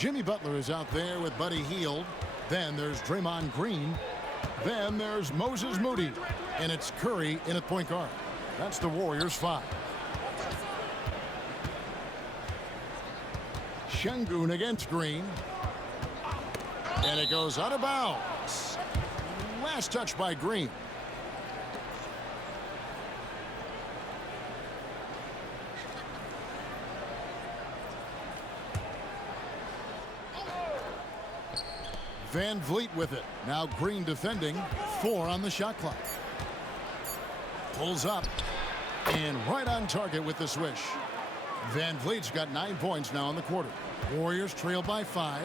Jimmy Butler is out there with Buddy Hield. Then there's Draymond Green. Then there's Moses Moody. And it's Curry in at point guard. That's the Warriors' 5. Şengün against Green. And it goes out of bounds. Last touch by Green. Van Vliet with it. Now Green defending. 4 on the shot clock. Pulls up. And right on target with the swish. Van Vliet's got 9 points now in the quarter. Warriors trail by 5.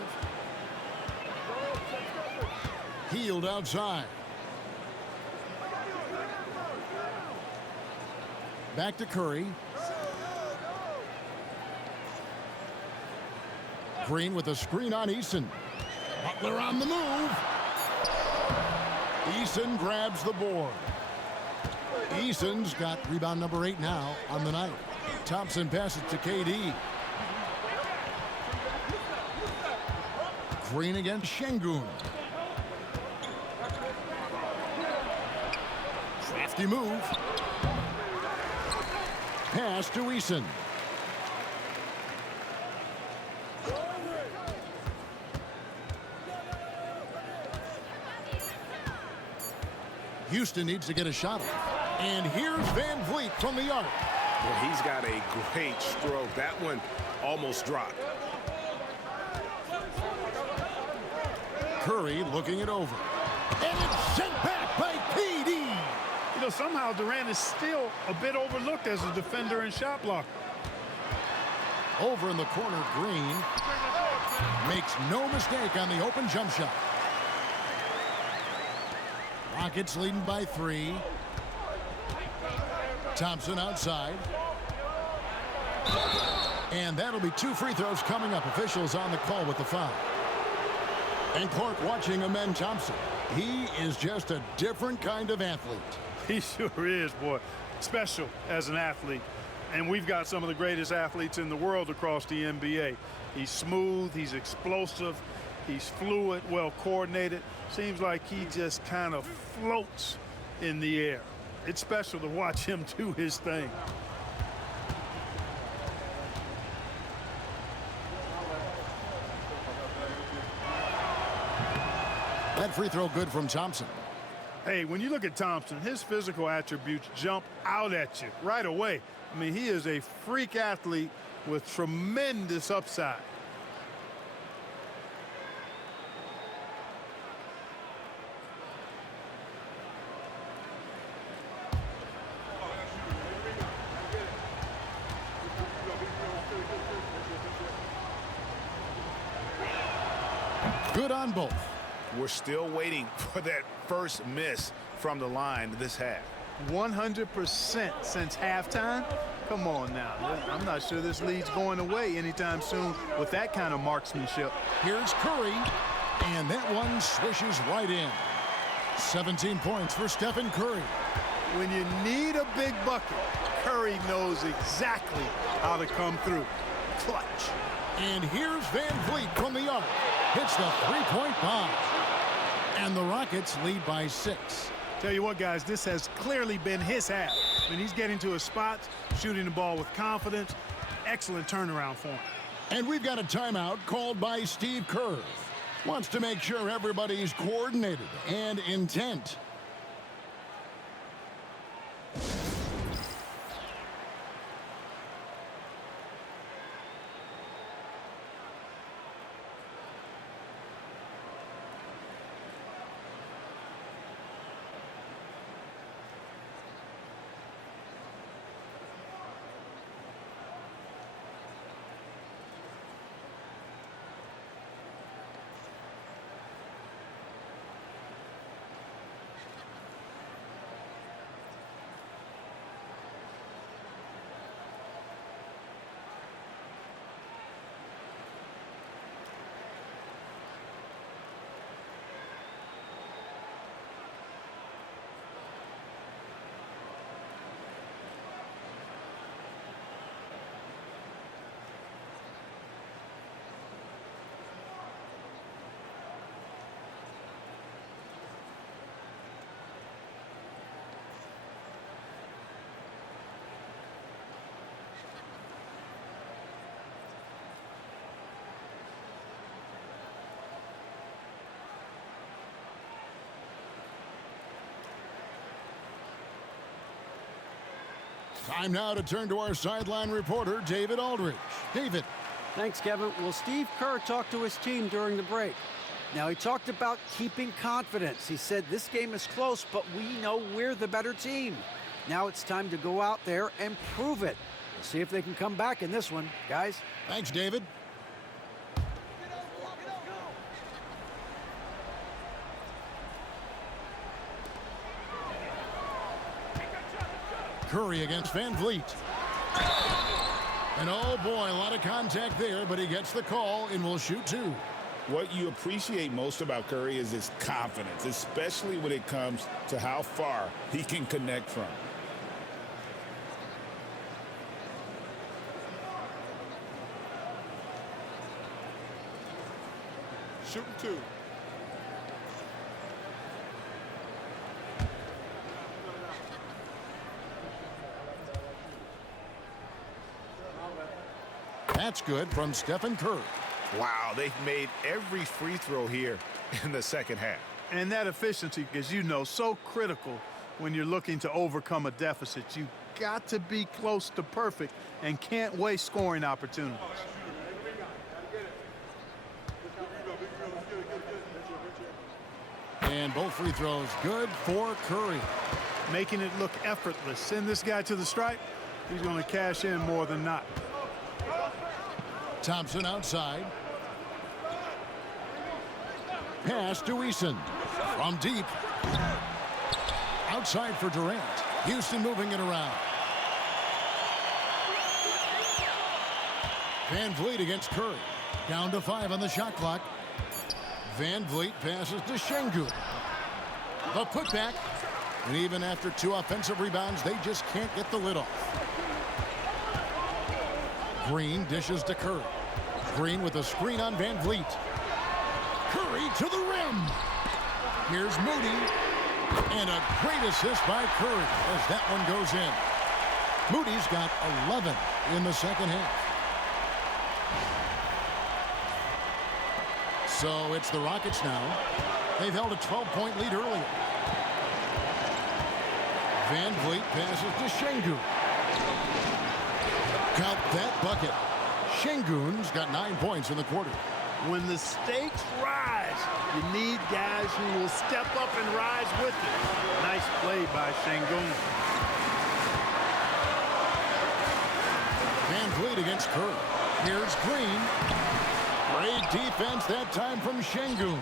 Hield outside. Back to Curry. Green with a screen on Eason. Butler on the move. Eason grabs the board. Eason's got rebound number 8 now on the night. Thompson passes to KD. Green against Şengün. Crafty move. Pass to Eason. Houston needs to get a shot off. And here's Van Vliet from the arc. Well, he's got a great stroke. That one almost dropped. Curry looking it over. And it's sent back by KD. You know, somehow Durant is still a bit overlooked as a defender and shot blocker. Over in the corner, Green makes no mistake on the open jump shot. Rockets leading by 3. Thompson outside. And that'll be 2 free throws coming up. Officials on the call with the foul. And Clark watching Amen Thompson. He is just a different kind of athlete. He sure is, boy. Special as an athlete. And we've got some of the greatest athletes in the world across the NBA. He's smooth, he's explosive, he's fluid, well coordinated. Seems like he just kind of floats in the air. It's special to watch him do his thing. That free throw good from Thompson. Hey, when you look at Thompson, his physical attributes jump out at you right away. I mean, he is a freak athlete with tremendous upside. Good on both. We're still waiting for that first miss from the line this half. 100% since halftime? Come on now. I'm not sure this lead's going away anytime soon with that kind of marksmanship. Here's Curry, and that one swishes right in. 17 points for Stephen Curry. When you need a big bucket, Curry knows exactly how to come through. Clutch. And here's Van Vliet from the arc. Hits the three-point bomb. And the Rockets lead by 6. Tell you what, guys, this has clearly been his half. I mean, he's getting to his spots, shooting the ball with confidence. Excellent turnaround for him. And we've got a timeout called by Steve Kerr. Wants to make sure everybody's coordinated and intent. Time now to turn to our sideline reporter, David Aldridge. David. Thanks, Kevin. Well, Steve Kerr talked to his team during the break. Now, he talked about keeping confidence. He said, this game is close, but we know we're the better team. Now it's time to go out there and prove it. We'll see if they can come back in this one, guys. Thanks, David. Curry against Van Vliet. And oh boy, a lot of contact there, but he gets the call and will shoot two. What you appreciate most about Curry is his confidence, especially when it comes to how far he can connect from. Shooting two. That's good from Stephen Curry. Wow, they've made every free throw here in the second half. And that efficiency, as you know, so critical when you're looking to overcome a deficit. You got to be close to perfect and can't waste scoring opportunities. And both free throws good for Curry. Making it look effortless. Send this guy to the stripe. He's going to cash in more than not. Thompson outside. Pass to Eason. From deep. Outside for Durant. Houston moving it around. Van Vliet against Curry. Down to 5 on the shot clock. Van Vliet passes to Şengün. The putback. And even after 2 offensive rebounds, they just can't get the lid off. Green dishes to Curry. Green with a screen on Van Vliet. Curry to the rim. Here's Moody. And a great assist by Curry as that one goes in. Moody's got 11 in the second half. So it's the Rockets now. They've held a 12-point lead earlier. Van Vliet passes to Şengün. Count that bucket. Şengün's got 9 points in the quarter. When the stakes rise, you need guys who will step up and rise with it. Nice play by Şengün. Van Vliet against Curry. Here's Green. Great defense that time from Şengün.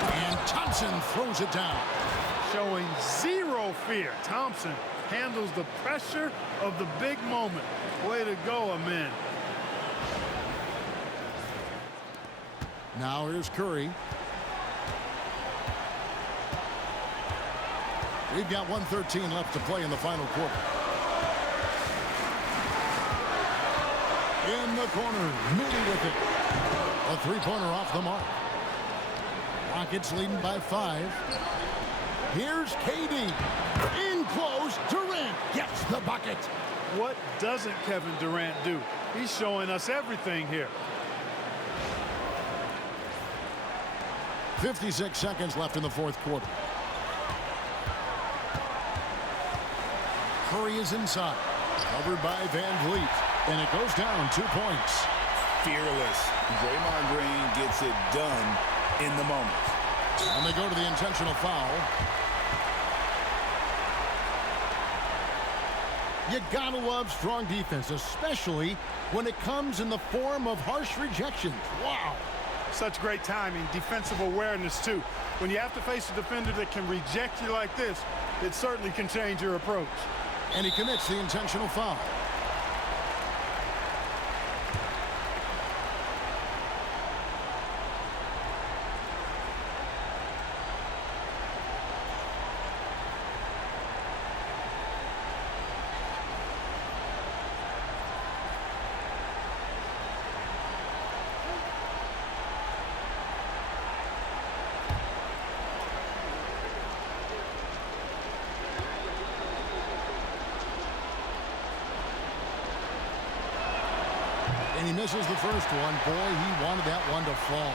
And Thompson throws it down. Showing zero fear. Thompson handles the pressure of the big moment. Way to go, Amin. Now here's Curry. We've got 1:13 left to play in the final quarter. In the corner, Moody with it. A three-pointer off the mark. Rockets leading by 5. Here's KD. In close, Durant gets the bucket. What doesn't Kevin Durant do? He's showing us everything here. 56 seconds left in the fourth quarter. Curry is inside. Covered by Van Vliet. And it goes down 2 points. Fearless. Draymond Green gets it done in the moment. And they go to the intentional foul. You gotta love strong defense, especially when it comes in the form of harsh rejections. Wow. Such great timing, defensive awareness too. When you have to face a defender that can reject you like this, it certainly can change your approach. And he commits the intentional foul. And he misses the first one. Boy, he wanted that one to fall.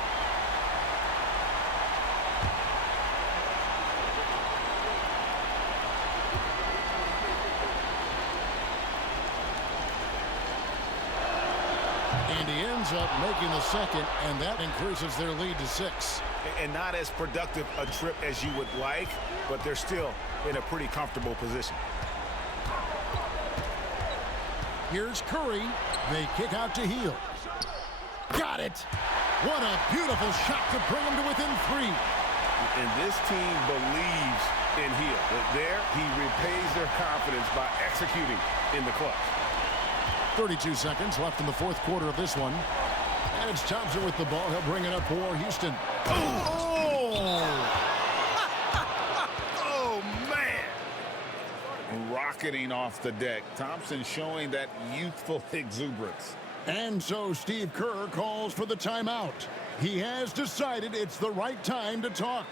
ends up making the second, and that increases their lead to 6. And not as productive a trip as you would like, but they're still in a pretty comfortable position. Here's Curry. They kick out to Hield. Got it. What a beautiful shot to bring him to within 3. And this team believes in Hield. There, he repays their confidence by executing in the clutch. 32 seconds left in the fourth quarter of this one. And it's Thompson with the ball. He'll bring it up for Houston. Oh! Oh, man. Rocketing off the deck. Thompson showing that youthful exuberance. And so Steve Kerr calls for the timeout. He has decided it's the right time to talk.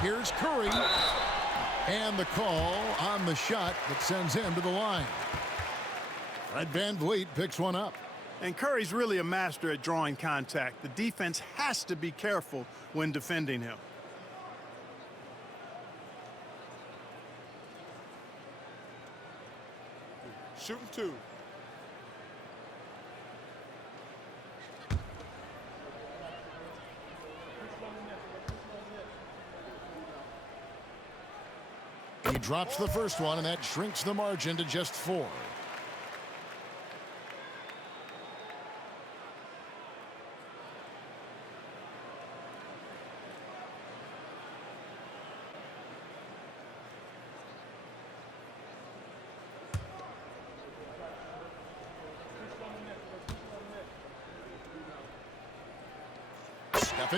Here's Curry. And the call on the shot that sends him to the line. Fred VanVleet picks one up. And Curry's really a master at drawing contact. The defense has to be careful when defending him. Shooting 2. He drops the first one, and that shrinks the margin to just 4.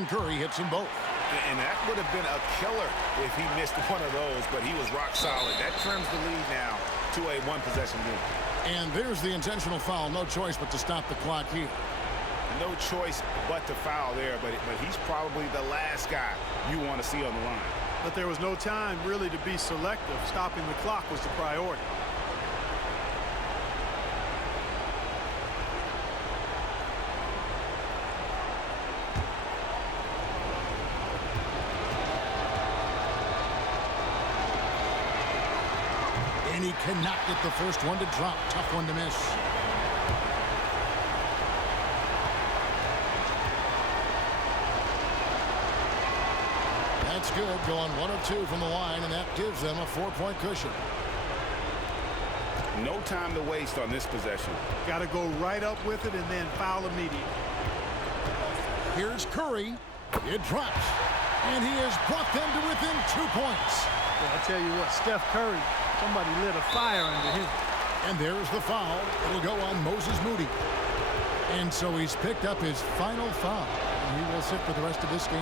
Stephen Curry hits them both. And that would have been a killer if he missed one of those, but he was rock solid. That trims the lead now to a one-possession game. And there's the intentional foul. No choice but to stop the clock here. No choice but to foul there, but he's probably the last guy you want to see on the line. But there was no time really to be selective. Stopping the clock was the priority. And he cannot get the first one to drop. Tough one to miss. That's good. Going 1 of 2 from the line, and that gives them a 4-point cushion. No time to waste on this possession. Got to go right up with it and then foul immediately. Here's Curry. It drops. And he has brought them to within 2 points. Well, I tell you what, Steph Curry, somebody lit a fire under him. And there's the foul. It'll go on Moses Moody. And so he's picked up his final foul. And he will sit for the rest of this game.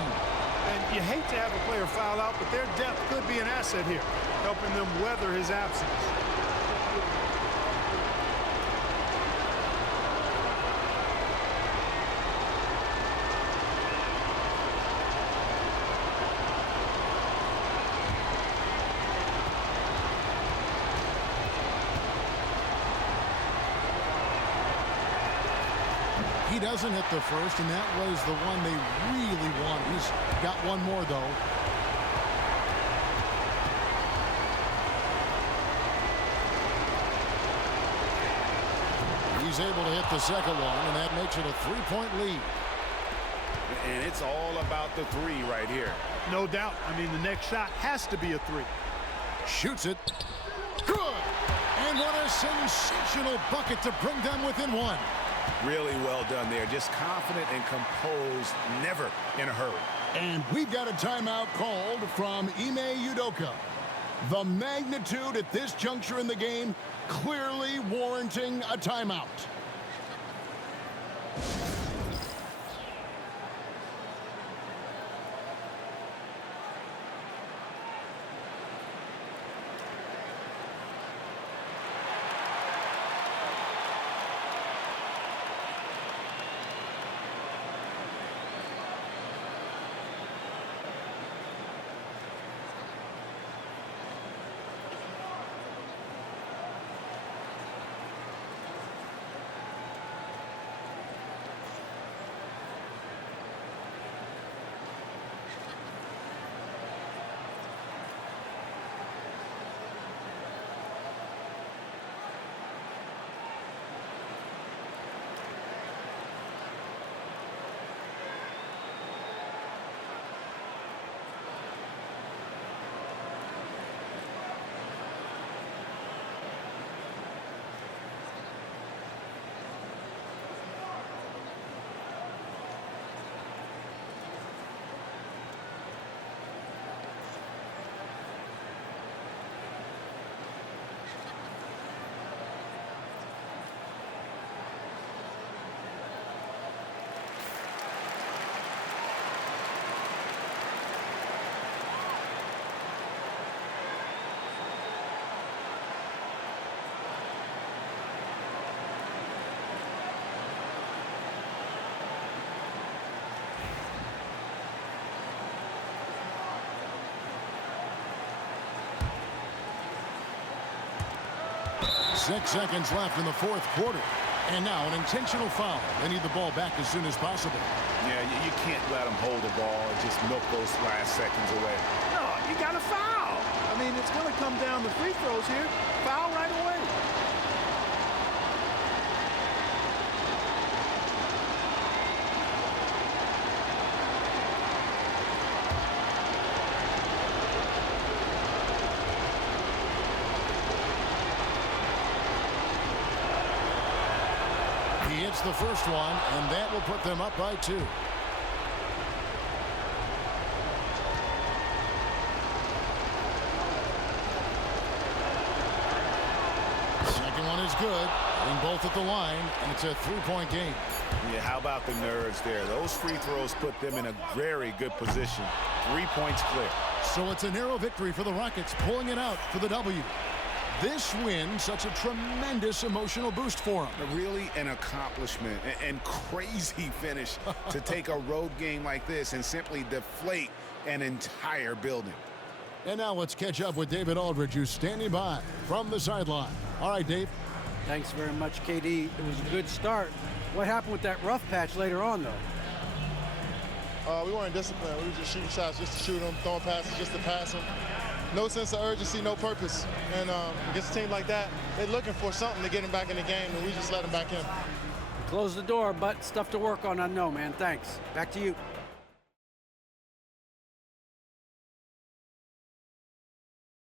And you hate to have a player foul out, but their depth could be an asset here, helping them weather his absence. He doesn't hit the first, and that was the one they really wanted. He's got one more, though. He's able to hit the second one, and that makes it a 3-point lead. And it's all about the three right here. No doubt. I mean, the next shot has to be a three. Shoots it. Good. And what a sensational bucket to bring them within one. Really well done there. Just confident and composed, never in a hurry. And we've got a timeout called from Ime Udoka. The magnitude at this juncture in the game clearly warranting a timeout. Six seconds left in the fourth quarter. And now an intentional foul. They need the ball back as soon as possible. Yeah, you can't let them hold the ball and just milk those last seconds away. No, you got to foul. I mean, it's going to come down to free throws here. Foul right away. He hits the first one, and that will put them up by 2. Second one is good, and both at the line, and it's a 3-point game. Yeah, how about the nerves there? Those free throws put them in a very good position. 3 points clear. So it's a narrow victory for the Rockets, pulling it out for the W. This win, such a tremendous emotional boost for them. Really an accomplishment and crazy finish to take a road game like this and simply deflate an entire building. And now let's catch up with David Aldridge, who's standing by from the sideline. All right, Dave. Thanks very much, KD. It was a good start. What happened with that rough patch later on, though? We weren't disciplined. We were just shooting shots just to shoot them, throwing passes just to pass them. No sense of urgency, no purpose. And against a team like that, they're looking for something to get them back in the game, and we just let them back in. Close the door, but stuff to work on. I know, man. Thanks. Back to you.